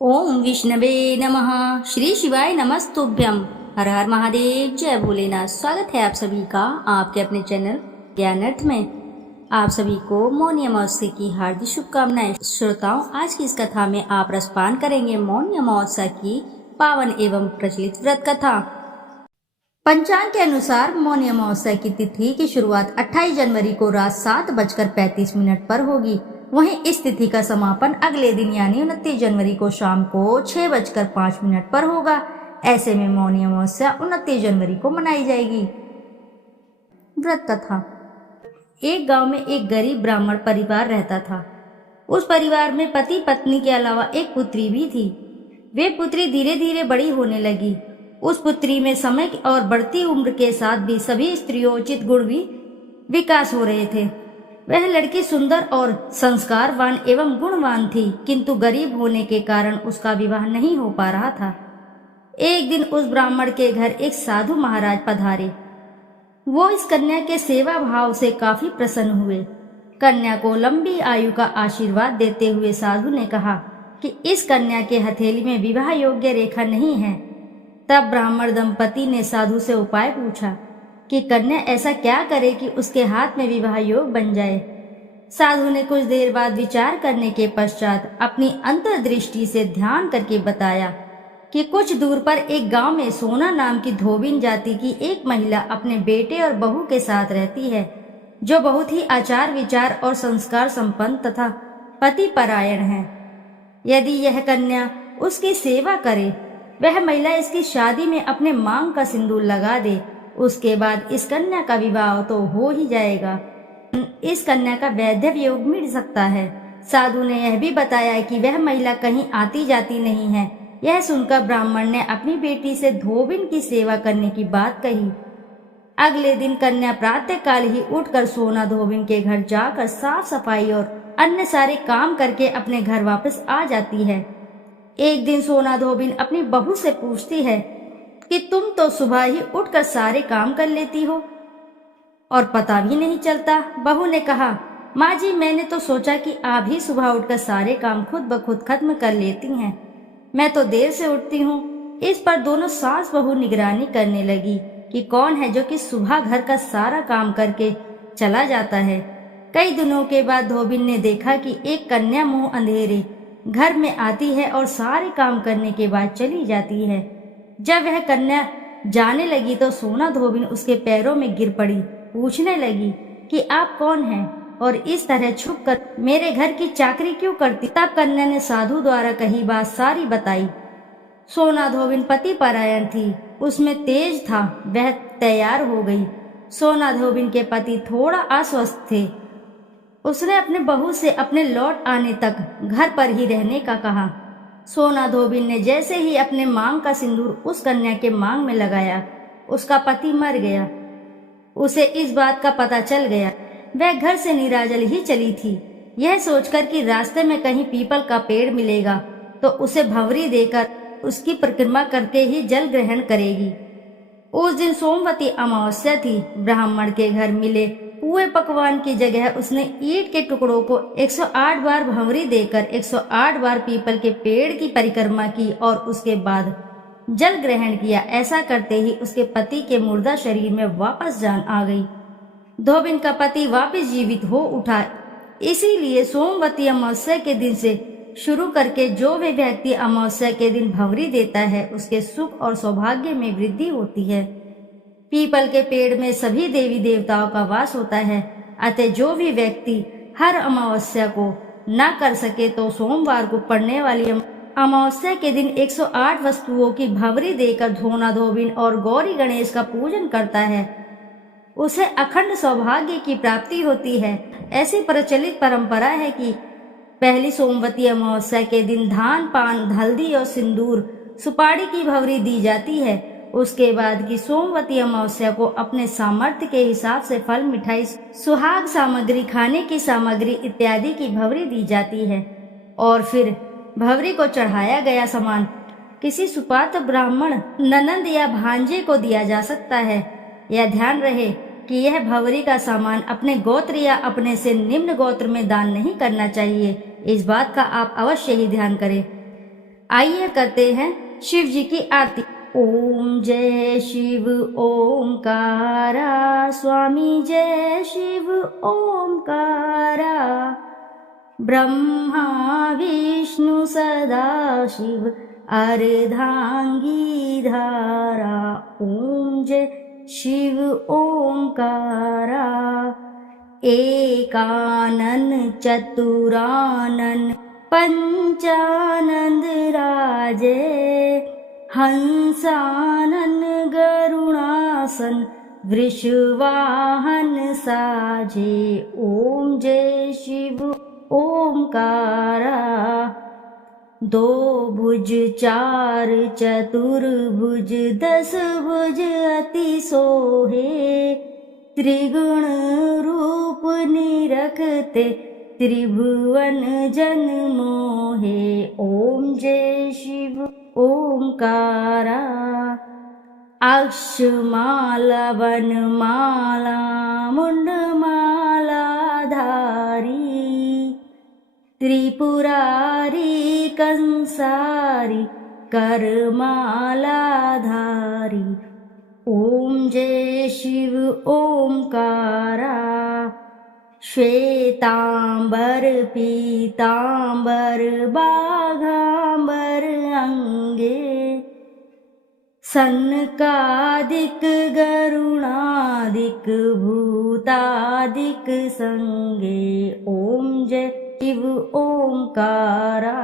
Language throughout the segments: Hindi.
ओम विष्णवे नमः। श्री शिवाय नमस्तुभ्यम। हर हर महादेव, जय भोलेनाथ। स्वागत है आप सभी का आपके अपने चैनल ज्ञानार्थ में। आप सभी को मौनी अमावस्या की हार्दिक शुभकामनाएं। श्रोताओं, आज की इस कथा में आप रसपान करेंगे मौनी अमावस्या की पावन एवं प्रचलित व्रत कथा। पंचांग के अनुसार मौनी अमावस्या की तिथि की शुरुआत 28 जनवरी को रात 7:35 पर होगी। वहीं इस तिथि का समापन अगले दिन यानी 29 जनवरी को शाम को 6:05 पर होगा। ऐसे में मौनी अमावस्या 29 जनवरी को मनाई जाएगी। व्रत कथा। एक गांव में एक गरीब ब्राह्मण परिवार रहता था। उस परिवार में पति पत्नी के अलावा एक पुत्री भी थी। वे पुत्री धीरे धीरे बड़ी होने लगी। उस पुत्री में समय और बढ़ती उम्र के साथ भी सभी स्त्रियोचित गुण भी विकास हो रहे थे। वह लड़की सुंदर और संस्कारवान एवं गुणवान थी, किंतु गरीब होने के कारण उसका विवाह नहीं हो पा रहा था। एक दिन उस ब्राह्मण के घर एक साधु महाराज पधारे। वो इस कन्या के सेवा भाव से काफी प्रसन्न हुए। कन्या को लंबी आयु का आशीर्वाद देते हुए साधु ने कहा कि इस कन्या के हथेली में विवाह योग्य रेखा नहीं है। तब ब्राह्मण दंपति ने साधु से उपाय पूछा कि कन्या ऐसा क्या करे कि उसके हाथ में विवाह योग बन जाए। साधु ने कुछ देर बाद विचार करने के पश्चात अपनी अंतर्दृष्टि से ध्यान करके बताया कि कुछ दूर पर एक गांव में सोना नाम की धोबिन जाति की एक महिला अपने बेटे और बहू के साथ रहती है, जो बहुत ही आचार विचार और संस्कार संपन्न तथा पति परायण है। यदि यह कन्या उसकी सेवा करे, वह महिला इसकी शादी में अपने मांग का सिंदूर लगा दे, उसके बाद इस कन्या का विवाह तो हो ही जाएगा। इस कन्या का वैधव्य योग मिल सकता है। साधु ने यह भी बताया कि वह महिला कहीं आती जाती नहीं है। यह सुनकर ब्राह्मण ने अपनी बेटी से धोबिन की सेवा करने की बात कही। अगले दिन कन्या प्रातः काल ही उठकर सोना धोबिन के घर जाकर साफ सफाई और अन्य सारे काम करके अपने घर वापस आ जाती है। एक दिन सोना धोबिन अपनी बहू से पूछती है कि तुम तो सुबह ही उठकर सारे काम कर लेती हो और पता भी नहीं चलता। बहू ने कहा, माँ जी, मैंने तो सोचा कि आप ही सुबह उठकर सारे काम खुद ब खुद खत्म कर लेती हैं। मैं तो देर से उठती हूँ। इस पर दोनों सास बहू निगरानी करने लगी कि कौन है जो कि सुबह घर का सारा काम करके चला जाता है। कई दिनों के बाद धोबिन ने देखा कि एक कन्या मुंह अंधेरे घर में आती है और सारे काम करने के बाद चली जाती है। जब वह कन्या जाने लगी तो सोना धोबिन उसके पैरों में गिर पड़ी। पूछने लगी कि आप कौन हैं और इस तरह छुप कर मेरे घर की चाकरी क्यों करती। तब कन्या ने साधु द्वारा कही बात सारी बताई। सोना धोबिन पति परायण थी, उसमें तेज था। वह तैयार हो गई। सोना धोबिन के पति थोड़ा अस्वस्थ थे। उसने अपने बहू से अपने लौट आने तक घर पर ही रहने का कहा। सोना धोबिन ने जैसे ही अपने मांग का सिंदूर उस कन्या के मांग में लगाया, उसका पति मर गया। उसे इस बात का पता चल गया। वह घर से निराजल ही चली थी, यह सोचकर कि रास्ते में कहीं पीपल का पेड़ मिलेगा तो उसे भंवरी देकर उसकी परिक्रमा करके ही जल ग्रहण करेगी। उस दिन सोमवती अमावस्या थी। ब्राह्मण के घर मिले पुए पकवान की जगह उसने ईंट के टुकड़ों को 108 बार भंवरी देकर 108 बार पीपल के पेड़ की परिक्रमा की और उसके बाद जल ग्रहण किया। ऐसा करते ही उसके पति के मुर्दा शरीर में वापस जान आ गई। धोबिन का पति वापस जीवित हो उठा। इसीलिए सोमवती अमावस्या के दिन से शुरू करके जो भी व्यक्ति अमावस्या के दिन भंवरी देता है, उसके सुख और सौभाग्य में वृद्धि होती है। पीपल के पेड़ में सभी देवी देवताओं का वास होता है। अतः जो भी व्यक्ति हर अमावस्या को न कर सके तो सोमवार को पड़ने वाली अमावस्या के दिन 108 वस्तुओं की भंवरी देकर धोना धोबिन और गौरी गणेश का पूजन करता है, उसे अखंड सौभाग्य की प्राप्ति होती है। ऐसी प्रचलित परंपरा है कि पहली सोमवती अमावस्या के दिन धान, पान, हल्दी और सिंदूर, सुपारी की भंवरी दी जाती है। उसके बाद की सोमवती अमावस्या को अपने सामर्थ्य के हिसाब से फल, मिठाई, सुहाग सामग्री, खाने की सामग्री इत्यादि की भंवरी दी जाती है और फिर भंवरी को चढ़ाया गया सामान किसी सुपात्र ब्राह्मण, ननंद या भांजे को दिया जा सकता है। यह ध्यान रहे कि यह भंवरी का सामान अपने गोत्र या अपने से निम्न गोत्र में दान नहीं करना चाहिए। इस बात का आप अवश्य ही ध्यान करें। आइए करते हैं शिव जी की आरती। ओम जय शिव ओमकारा, स्वामी जय शिव ओमकारा। ब्रह्मा विष्णु सदा शिव, अर्धांगी धारा। ओम जय शिव ओमकारा। एकानन चतुरानन पंचानंद राजे, हंसानन गरुणासन वृषवाहन साजे। ओम जय शिव ओमकारा। दो भुज चार चतुर्भुज, दस भुज अति सोहे। त्रिगुण रूप निरखते, त्रिभुवन जन मोहे। ओम जय शिव ओमकारा। अक्षमाला वनमाला मुंडमाला धारी, त्रिपुरारी कंसारी करमाला धारी। ओम जय शिव ओमकारा। श्वेतांबर पीतांबर बाघांबर अंगे, सनकादिक गरुणादिक भूतादिक संगे। ओम जय शिव ओमकारा।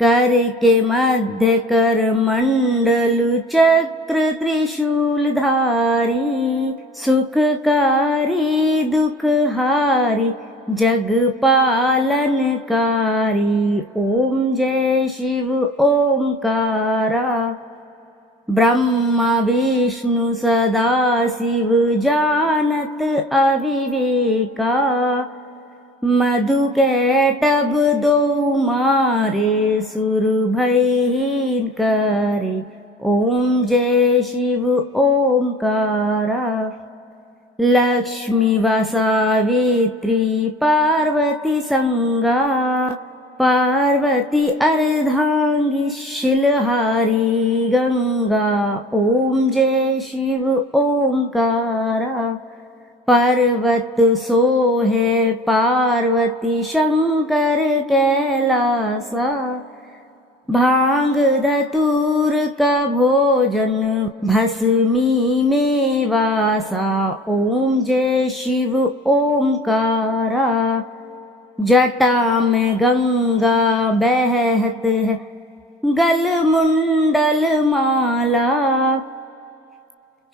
कर के मध्य कर मंडल चक्र त्रिशूल धारी, सुखकारी दुखहारी जग पालनकारी। ओम जय शिव ओमकारा। ब्रह्मा विष्णु सदा शिव, जानत अविवेका। मधु कैटभ दो मारे, सुर भयहीन करे। ओम जय शिव ओमकारा। लक्ष्मी व सावित्री पार्वती संगा, पार्वती अर्धांगी शिलहारी गंगा। ओम जय शिव ओमकारा। पर्वत सोहे पार्वती शंकर कैलासा, भांग धतूर का भोजन भस्मी में वासा। ओम जय शिव ओमकारा। जटा में गंगा बहत है, गल मुंडल माला।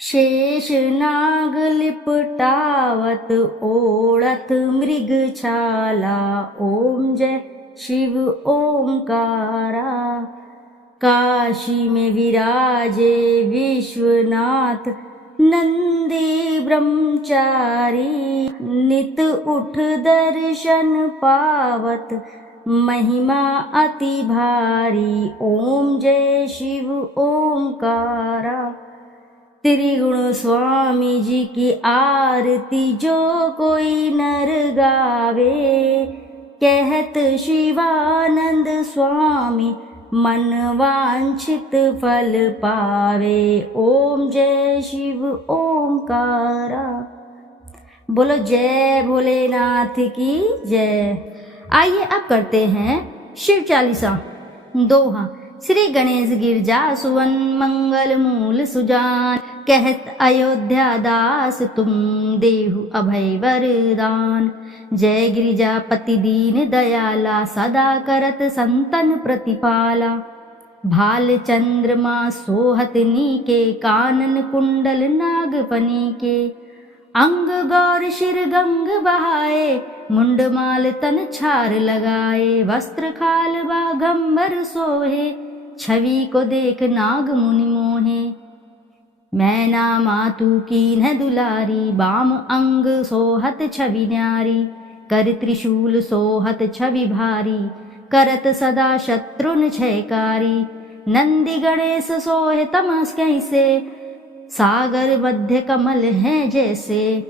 शेष नाग लिपटावत, ओढ़त मृग छाला। ओम जय शिव ओमकारा। काशी में विराजे विश्वनाथ, नंदी ब्रह्मचारी। नित उठ दर्शन पावत, महिमा अति भारी। ओम जय शिव ओमकारा। त्रिगुण स्वामी जी की आरती जो कोई नर गावे, कहत शिवानंद स्वामी मन वांछित फल पावे। ओम जय शिव ओमकारा। बोलो जय भोलेनाथ की जय। आइए अब करते हैं शिव चालीसा दोहा। श्री गणेश गिरजा सुवन मंगल मूल सुजान, कहत अयोध्या दास तुम देहु अभय वरदान। जय गिरिजापति दीन दयाला, सदा करत संतन प्रतिपाला। भाल चंद्रमा सोहत नीके, कानन कुंडल नागफनी के। अंग गौर शिर गंग बहाए, मुंडमाल तन छार लगाए। वस्त्र खाल बागंबर सोहे, छवि को देख नाग मुनि मोहे। मैना मातु कीन्ह दुलारी, बाम अंग सोहत छवि न्यारी। कर त्रिशूल सोहत छवि भारी, करत सदा शत्रुन क्षयकारी। नंदी गणेश सोहे तमस कैसे, सागर मध्य कमल हैं जैसे।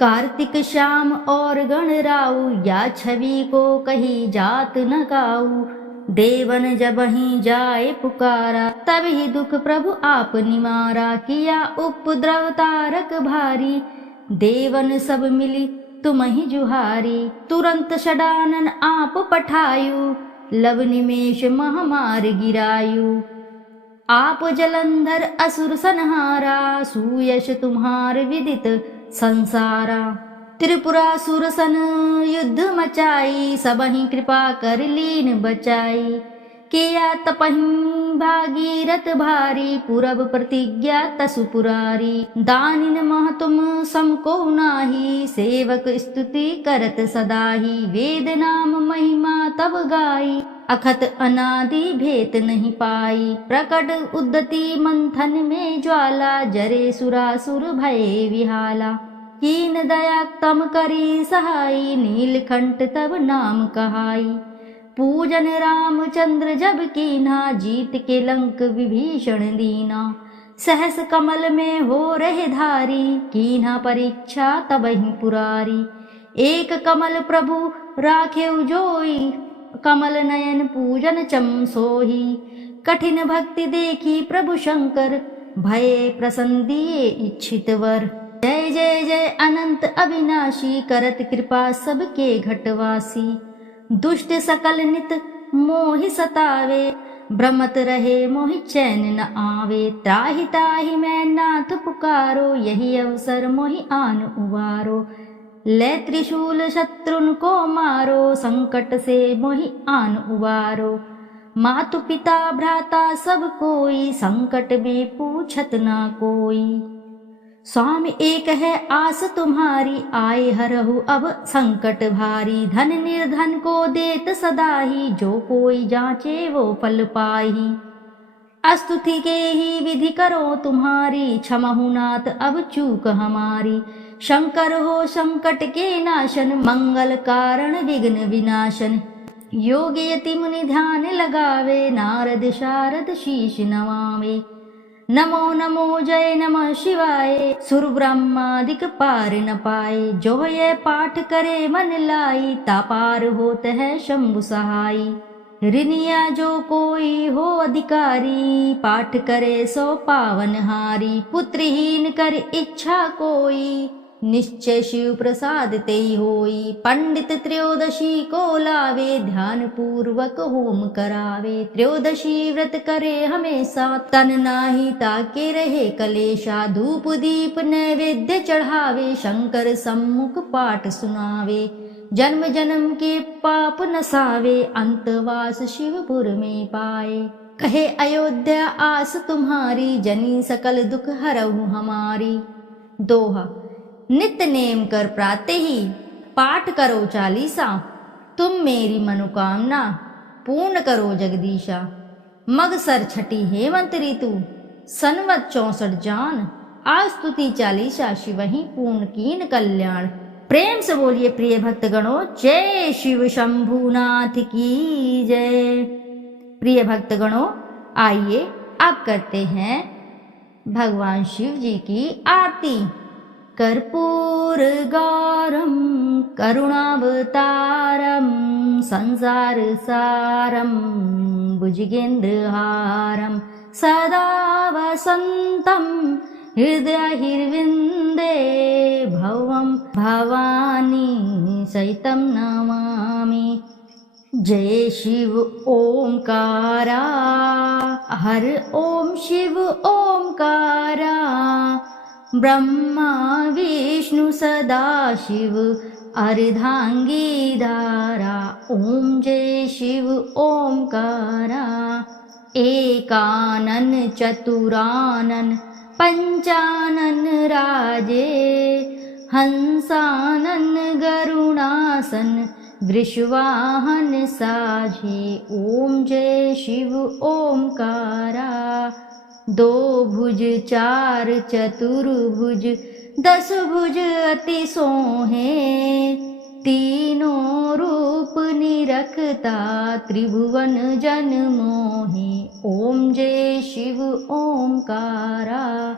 कार्तिक श्याम और गणराऊ, या छवि को कही जात न काऊ। देवन जब ही जाए पुकारा, तब ही दुख प्रभु आप निवारा। किया उपद्रव तारक भारी, देवन सब मिली तुम ही जुहारी। तुरंत षडानन आप पठायु, लव निमेष महामार गिरायु। आप जलंधर असुर संहारा, सुयश तुम्हार विदित संसारा। त्रिपुरासुर सन युद्ध मचाई, सबहि कृपा कर लीन बचाई। किया तपहि भागीरथ भारी, पुरब प्रतिज्ञा तसु पुरारी। दानिन मह तुम समको नाही, सेवक स्तुति करत सदाही। वेद नाम महिमा तब गाई, अखत अनादि भेत नहीं पाई। प्रकट उद्यति मंथन में ज्वाला, जरे सुरासुर भये विहाला। कीन दया तम करी सहाई, नीलकंठ तब नाम कहाई। पूजन रामचंद्र जब कीन्हा, जीत के लंक विभीषण दीना। सहस कमल में हो रहे धारी, कीन्हा परीक्षा तबहि पुरारी। एक कमल प्रभु राखेउ जोई, कमल नयन पूजन चम सोही। कठिन भक्ति देखी प्रभु शंकर, भये प्रसन्न दिए इच्छित वर। जय जय जय अनंत अविनाशी, करत कृपा सबके घटवासी। दुष्ट सकल नित मोहि सतावे, भ्रमत रहे मोहि चैन न आवे। त्राहि ताहि मैं नाथ पुकारो, यही अवसर मोहि आन उबारो। ले त्रिशूल शत्रुन को मारो, संकट से मोहि आन उबारो। मातु पिता भ्राता सब कोई, संकट में पूछत ना कोई। स्वामी एक है आस तुम्हारी, आए हरहु अब संकट भारी। धन निर्धन को देत सदाही, जो कोई जांचे वो फल पाही। अस्तुति के ही विधि करो तुम्हारी, क्षमहु नाथ अब चूक हमारी। शंकर हो संकट के नाशन, मंगल कारण विघ्न विनाशन। योगी यति मुनि ध्यान लगावे, नारद शारद शीश नवावे। नमो नमो जय नमः शिवाय, सुर ब्रह्मादिक पार न पाए। जो ये पाठ करे मन लाई, तापार होत है शंभु सहाई। ऋनिया जो कोई हो अधिकारी, पाठ करे सो पावन हारी। पुत्रहीन कर इच्छा कोई, निश्चय शिव प्रसाद तेई होई। पंडित त्रयोदशी को लावे, ध्यान पूर्वक होम करावे। त्रयोदशी व्रत करे हमेशा, तन नाही ताके रहे कलेशा। धूप दीप नैवेद्य चढ़ावे, शंकर सम्मुख पाठ सुनावे। जन्म जन्म के पाप नसावे, अंतवास शिवपुर में पाए। कहे अयोध्या आस तुम्हारी, जनी सकल दुख हरहु हमारी। दोहा। नित्य नेम कर प्राते ही, पाठ करो चालीसा। तुम मेरी मनोकामना पूर्ण करो जगदीशा। मगसर छठी हेमंत ऋतु, सनवत 64 जान। आज स्तुति चालीसा, शिवहि पूर्ण कीन कल्याण। प्रेम से बोलिए प्रिय भक्तगणों, जय शिव शंभुनाथ की जय। प्रिय भक्तगणों, आइए अब करते हैं भगवान शिव जी की आरती। कर्पूर गौरम करुणावतारम, संसार सारम भुजगेन्द्रहारम। सदा वसंतम हृदयहिर्विन्दे, भवं भवानी सहितं नमामि। जय शिव ओंकारा, हर ओम शिव ओंकारा। ब्रह्मा विष्णु सदा शिव, अर्धांगी धारा। ओम जय शिव ओंकारा। एकानन चतुरानन पंचानन राजे। हंसानन गरुणासन, वृषवाहन साझे। ओम जय शिव ओंकारा। दो भुज चार चतुर्भुज, 10 भुज अति सोहे। तीनों रूप निरखता, त्रिभुवन जन मोहे। ओम जय शिव ओंकारा।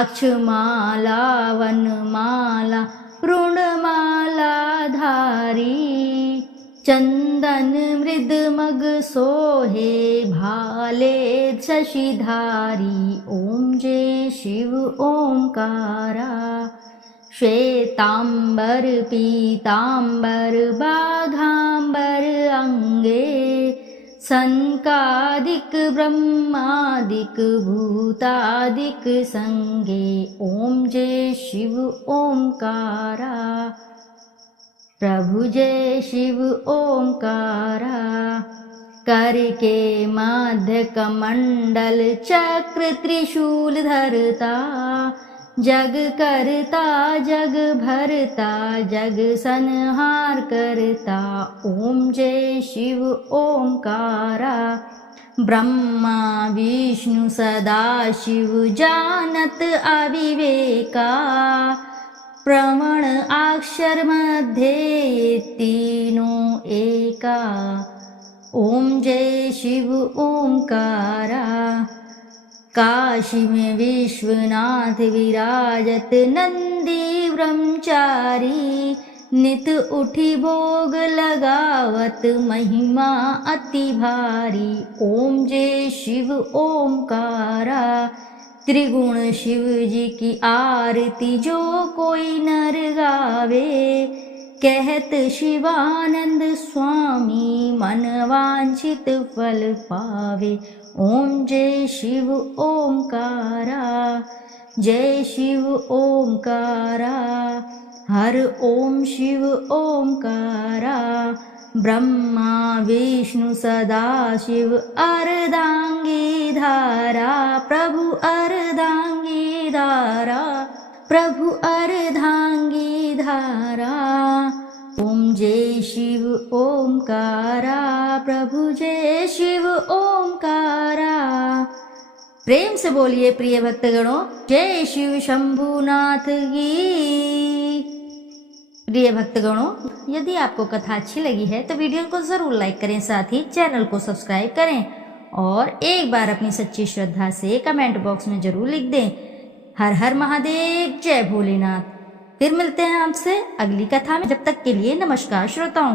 अक्षमाला वनमाला, ऋणमाला धारी। चंदन मृद मग सोहे भाले शशिधारी ओम जय शिव ओंकारा श्वेतांबर पीतांबर बाघांबर अंगे सनकादिक ब्रह्मादिक भूतादिक संगे ओम जय शिव ओंकारा प्रभु जय शिव ओंकारा करके मध्य कमंडल चक्र त्रिशूल धरता जग करता जग भरता जग संहार करता ओम जय शिव ओंकारा ब्रह्मा विष्णु सदा शिव जानत अविवेका प्रमण अक्षर मध्ये तीनों एका ओम जय शिव ओंकारा काशी में विश्वनाथ विराजत नंदी ब्रह्मचारी नित उठी भोग लगावत महिमा अति भारी ओम जय शिव ओंकारा त्रिगुण शिव जी की आरती जो कोई नर गावे कहत शिवानंद स्वामी मन वांछित फल पावे ओम जय शिव ओंकारा जय शिव ओंकारा हर ओम शिव ओंकारा ब्रह्मा विष्णु सदा शिव अर्धांगी धारा प्रभु अर्धांगी धारा प्रभु अर्धांगी धारा ओम जय शिव ओंकारा प्रभु जय शिव ओंकारा। प्रेम से बोलिए प्रिय भक्तगणों जय शिव शंभुनाथ की। प्रिय भक्तगणों यदि आपको कथा अच्छी लगी है तो वीडियो को जरूर लाइक करें, साथ ही चैनल को सब्सक्राइब करें और एक बार अपनी सच्ची श्रद्धा से कमेंट बॉक्स में जरूर लिख दें हर हर महादेव जय भोलेनाथ। फिर मिलते हैं आपसे अगली कथा में, जब तक के लिए नमस्कार श्रोताओं।